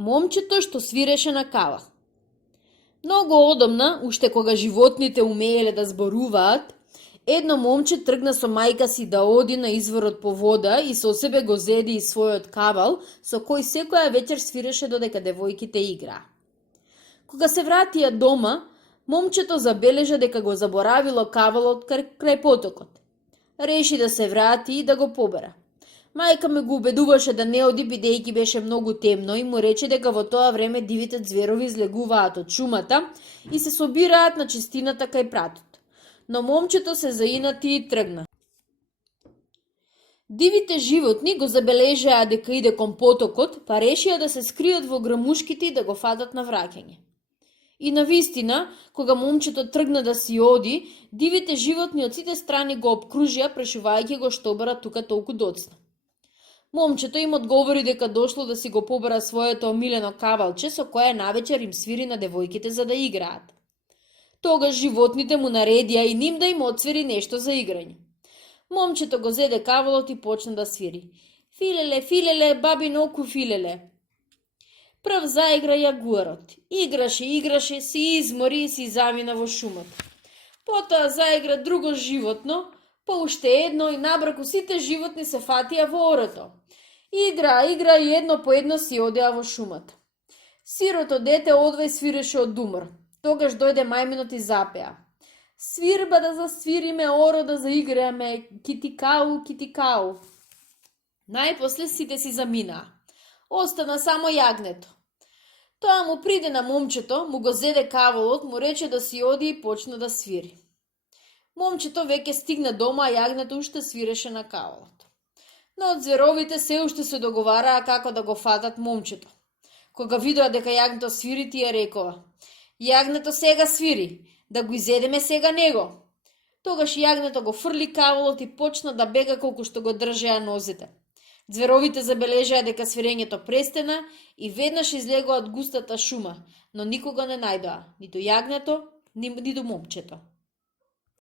Момчето што свиреше на кавал. Многу одамна, уште кога животните умееле да зборуваат, едно момче тргна со мајка си да оди на изворот по вода и со себе го зеди и својот кавал, со кој секоја вечер свиреше додека девојките играа. Кога се вратија дома, момчето забележа дека го заборавило кавалот крај потокот. Реши да се врати и да го побера. Мајка ме го убедуваше да не оди бидејќи беше многу темно и му рече дека во тоа време дивите зверови излегуваат од шумата и се собираат на чистината кај пратот. Но момчето се заинати и тргна. Дивите животни го забележаа дека иде кон потокот, па решија да се скријат во грамушките и да го фатат на враќање. И навистина, кога момчето тргна да си оди, дивите животни од сите страни го обкружија, прашувајќи го што бара тука толку доцна. Момчето им одговори дека дошло да си го побера своето омилено кавалче со кое навечер им свири на девојките за да играат. Тогаш животните му наредија и ним да им отсвири нешто за играње. Момчето го зеде кавалот и почна да свири. Филеле, филеле, бабино оку филеле. Прв заигра јагуарот. Играше, се измори и си замина во шумот. Потоа заигра друго животно, па уште едно и набрку сите животни се фатија во орото. Игра и едно по едно си одеа во шумот. Сирото дете одва и свиреше од умор. Тогаш дојде мајминот и запеа. Свирба да засвириме, оро да заиграме, китикау, китикау. Најпосле сите си заминаа. Остана само јагнето. Тоа му приде на момчето, му го зеде кавалот, му рече да си оди и почна да свири. Момчето веќе стигна дома, а јагнето уште свиреше на кавалот. Но од зверовите се уште се договараа како да го фатат момчето. Кога видоа дека јагнето свири, тие рекоа: "Јагнето сега свири, да го изедеме сега него." Тогаш јагнето го фрли кавалот и почна да бега колку што го држеа нозите. Зверовите забележаа дека свирењето престана и веднаш излегоа од густата шума, но никого не најдоа, ниту јагнето, ниту момчето.